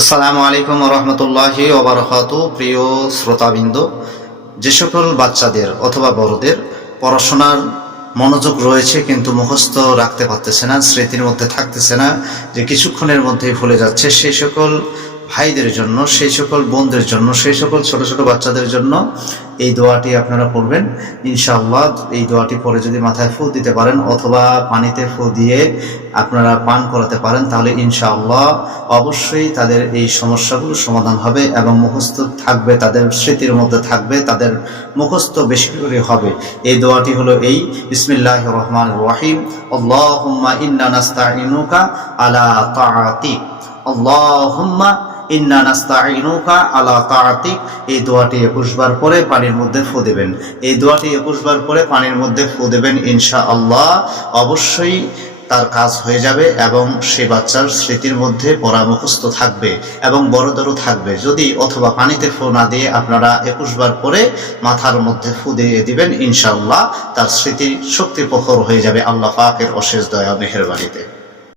আসসালামু আলাইকুম ওয়া রাহমাতুল্লাহি ওয়া বারাকাতুহু। প্রিয় শ্রোতাবৃন্দ, যে সকল বাচ্চাদের অথবা বড়দের পড়াশোনার মনোযোগ রয়েছে কিন্তু মুখস্থ রাখতে পারতেছে না, স্মৃতির মধ্যে থাকতেছে না, যে কিছুক্ষণের মধ্যেই ভুলে যাচ্ছে, সেই সকল ভাইদের জন্য, সেই সকল বোনদের জন্য, সেই সকল ছোট ছোট বাচ্চাদের জন্য এই দোয়াটি আপনারা পড়বেন ইনশাআল্লাহ। এই দোয়াটি পরে যদি মাথায় ফু দিতে পারেন অথবা পানিতে ফু দিয়ে আপনারা পান করাতে পারেন, তাহলে ইনশাআল্লাহ অবশ্যই তাদের এই সমস্যাগুলো সমাধান হবে এবং মুখস্থ থাকবে, তাদের স্মৃতির মধ্যে থাকবে, তাদের মুখস্থ বেশি করে হবে। এই দোয়াটি হলো এই: বিসমিল্লাহির রহমানির রহিম, আল্লাহুম্মা ইন্না নাস্তাঈনুকা আলা তাআতিক, আল্লাহুম্মা ইন্না নাস্তাঈনুকা আলা তাআতিক। এই দোয়াটি 21 বার পরে পানির মধ্যে ফু দেবেন। এই দোয়াটি 21 বার পরে পানির মধ্যে ফু দেবেন ইনশাআল্লাহ। অবশ্যই তার কাজ হয়ে যাবে এবং সে বাচ্চার স্মৃতির মধ্যে পড়া মুখস্থ থাকবে এবং বড়দেরও থাকবে। যদি অথবা পানিতে ফু না দিয়ে আপনারা 21 বার পরে মাথার মধ্যে ফু দিয়ে দিবেন, ইনশাআল্লাহ তার স্মৃতি শক্তি প্রখর হয়ে যাবে আল্লাহ পাকের অশেষ দয়া মেহেরবানিতে।